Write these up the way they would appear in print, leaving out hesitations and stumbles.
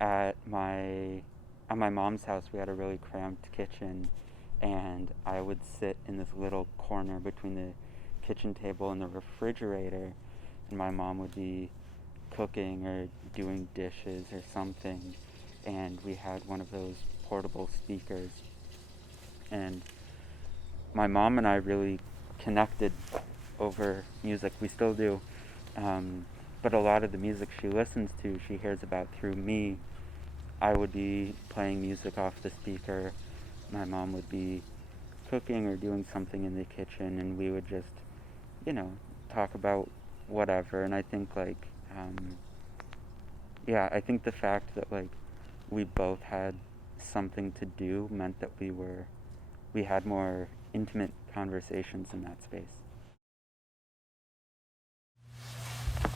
at my mom's house, we had a really cramped kitchen, and I would sit in this little corner between the kitchen table and the refrigerator, and my mom would be cooking or doing dishes or something, and we had one of those portable speakers, and my mom and I really connected over music. We still do. Um, but a lot of the music she listens to, she hears about through me. I would be playing music off the speaker. My mom would be cooking or doing something in the kitchen, and we would just, you know, talk about whatever. And I think, yeah, I think the fact that, we both had something to do meant that we had more intimate conversations in that space.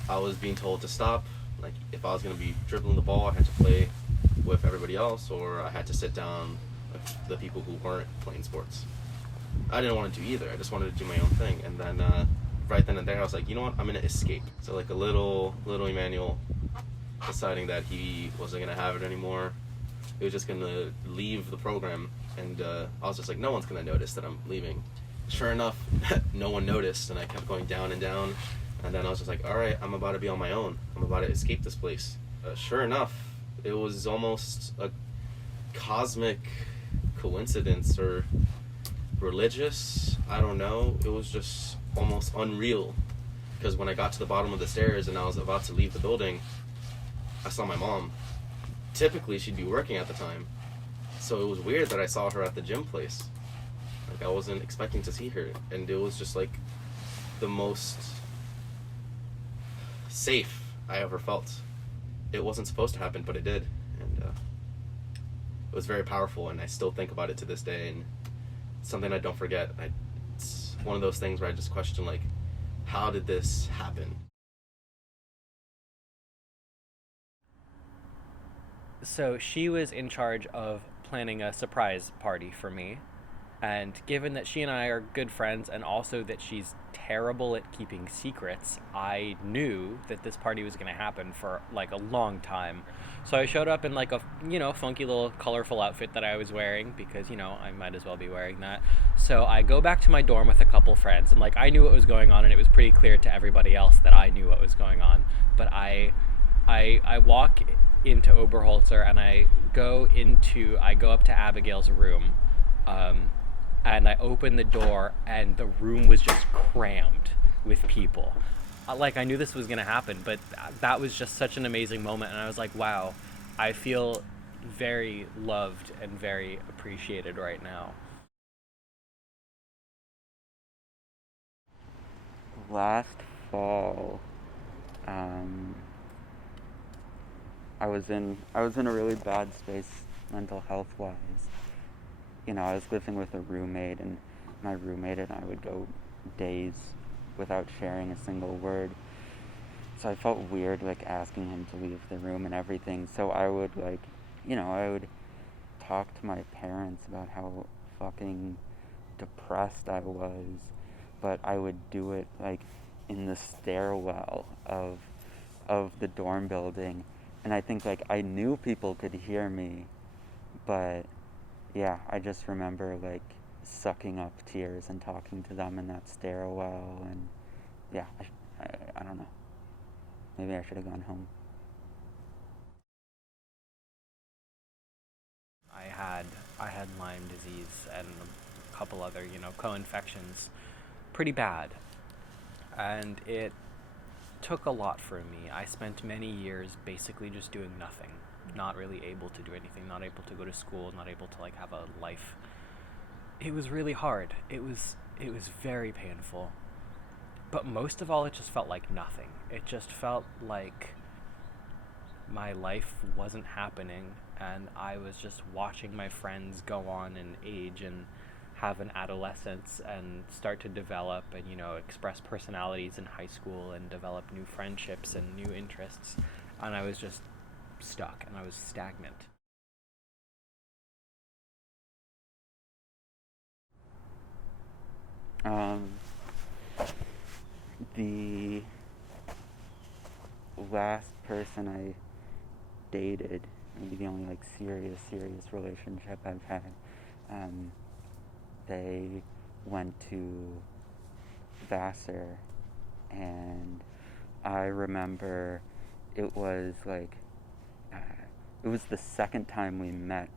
I was being told to stop. Like, if I was going to be dribbling the ball, I had to play with everybody else, or I had to sit down with the people who weren't playing sports. I didn't want to do either. I just wanted to do my own thing. And then right then and there, I was like, you know what? I'm going to escape. So like a little Emmanuel deciding that he wasn't going to have it anymore. He was just going to leave the program. And I was just like, no one's going to notice that I'm leaving. Sure enough, no one noticed, and I kept going down and down. And then I was just like, all right, I'm about to be on my own. I'm about to escape this place. Sure enough, it was almost a cosmic coincidence or religious. I don't know. It was just almost unreal. Because when I got to the bottom of the stairs and I was about to leave the building, I saw my mom. Typically, she'd be working at the time. So it was weird that I saw her at the gym place. Like, I wasn't expecting to see her. And it was just like the most safe I ever felt. It wasn't supposed to happen, but it did. And it was very powerful, and I still think about it to this day. And it's something I don't forget. It's one of those things where I just question, like, how did this happen? So she was in charge of planning a surprise party for me. And given that she and I are good friends and also that she's terrible at keeping secrets, I knew that this party was going to happen for like a long time. So I showed up in like a, funky little colorful outfit that I was wearing because, I might as well be wearing that. So I go back to my dorm with a couple friends and like I knew what was going on and it was pretty clear to everybody else that I knew what was going on. But I walk into Oberholzer and I go up to Abigail's room. And I opened the door, and the room was just crammed with people. Like, I knew this was going to happen, but that was just such an amazing moment, and I was like, wow, I feel very loved and very appreciated right now. Last fall, um, I was in a really bad space mental health wise. I was living with a roommate, and my roommate and I would go days without sharing a single word. So I felt weird, like, asking him to leave the room and everything. So I would, I would talk to my parents about how fucking depressed I was, but I would do it, like, in the stairwell of the dorm building. And I think, like, I knew people could hear me, but yeah, I just remember like sucking up tears and talking to them in that stairwell, and yeah, I don't know. Maybe I should have gone home. I had I had Lyme disease and a couple other, co-infections pretty bad. And it took a lot from me. I spent many years basically just doing nothing, not really able to do anything, not able to go to school, not able to like have a life. It was really hard. It was very painful. But most of all, it just felt like nothing. It just felt like my life wasn't happening and I was just watching my friends go on and age and have an adolescence and start to develop and express personalities in high school and develop new friendships and new interests, and I was just stuck and I was stagnant. Um, the last person I dated maybe the only like serious relationship I've had. They went to Vassar, and I remember it was like it was the second time we met,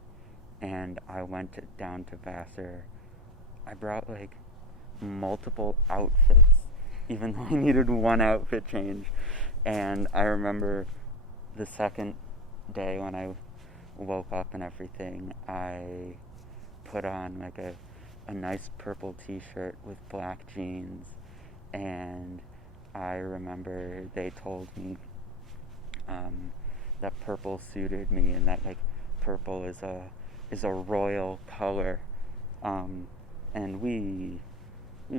and I went down to Vassar. I brought like multiple outfits, even though I needed one outfit change. And I remember the second day when I woke up and everything, I put on like a nice purple t-shirt with black jeans, and I remember they told me that purple suited me, and that like purple is a royal color. And we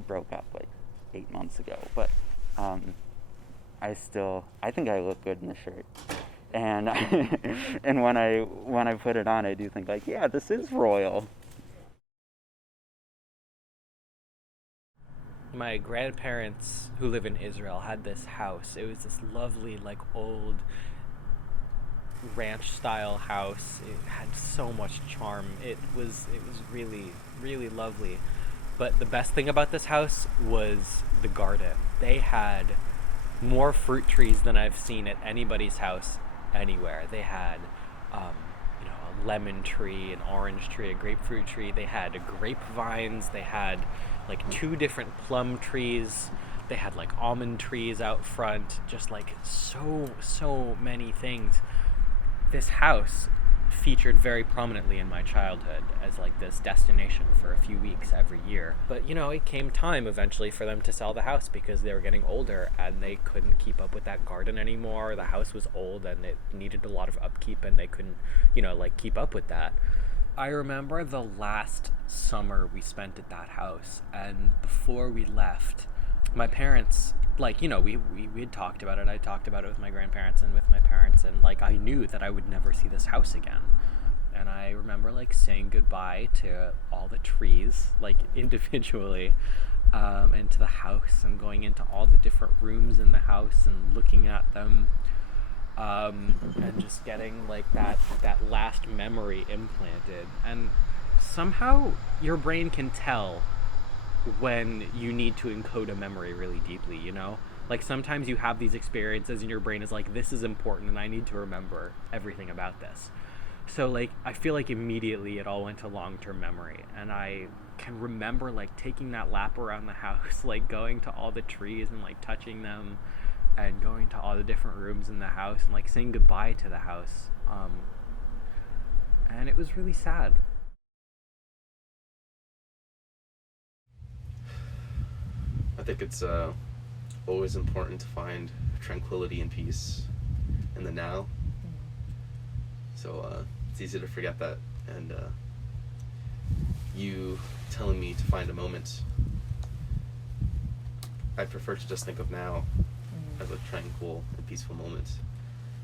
broke up like 8 months ago, but I think I look good in the shirt, and and when I put it on, I do think like, yeah, this is royal. My grandparents, who live in Israel, had this house. It was this lovely, like, old ranch style house. It had so much charm. It was really, really lovely. But the best thing about this house was the garden. They had more fruit trees than I've seen at anybody's house anywhere. They had a lemon tree, an orange tree, a grapefruit tree. They had grapevines. They had like 2 different plum trees. They had like almond trees out front. Just like so many things. This house featured very prominently in my childhood as like this destination for a few weeks every year. But it came time eventually for them to sell the house because they were getting older and they couldn't keep up with that garden anymore. The house was old and it needed a lot of upkeep, and they couldn't keep up with that. I remember the last summer we spent at that house, and before we left, my parents, we had talked about it. I talked about it with my grandparents and with my parents, and like I knew that I would never see this house again. And I remember like saying goodbye to all the trees, like individually, and to the house, and going into all the different rooms in the house and looking at them, and just getting like that last memory implanted. And somehow your brain can tell when you need to encode a memory really deeply, Like sometimes you have these experiences and your brain is like, this is important and I need to remember everything about this. So like I feel like immediately it all went to long-term memory, and I can remember like taking that lap around the house, like going to all the trees and like touching them, and going to all the different rooms in the house and like saying goodbye to the house. And it was really sad. I think it's always important to find tranquility and peace in the now. So it's easy to forget that. And you telling me to find a moment, I prefer to just think of now as a tranquil and peaceful moment.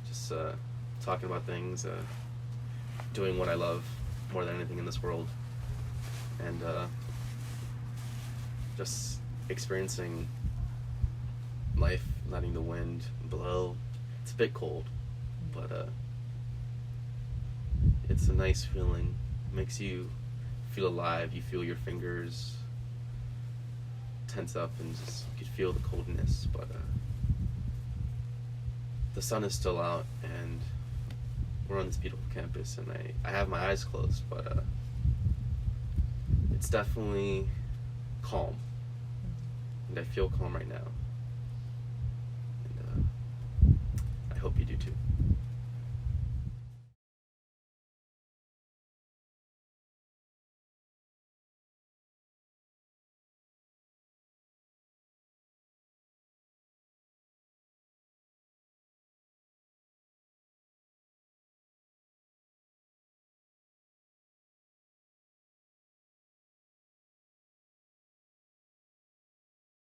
Just talking about things, doing what I love more than anything in this world, and just experiencing life, letting the wind blow. It's a bit cold, but it's a nice feeling. It makes you feel alive. You feel your fingers tense up, and just you can feel the coldness. But the sun is still out, and we're on this beautiful campus, and I have my eyes closed, but it's definitely calm. And I feel calm right now. And I hope you do too.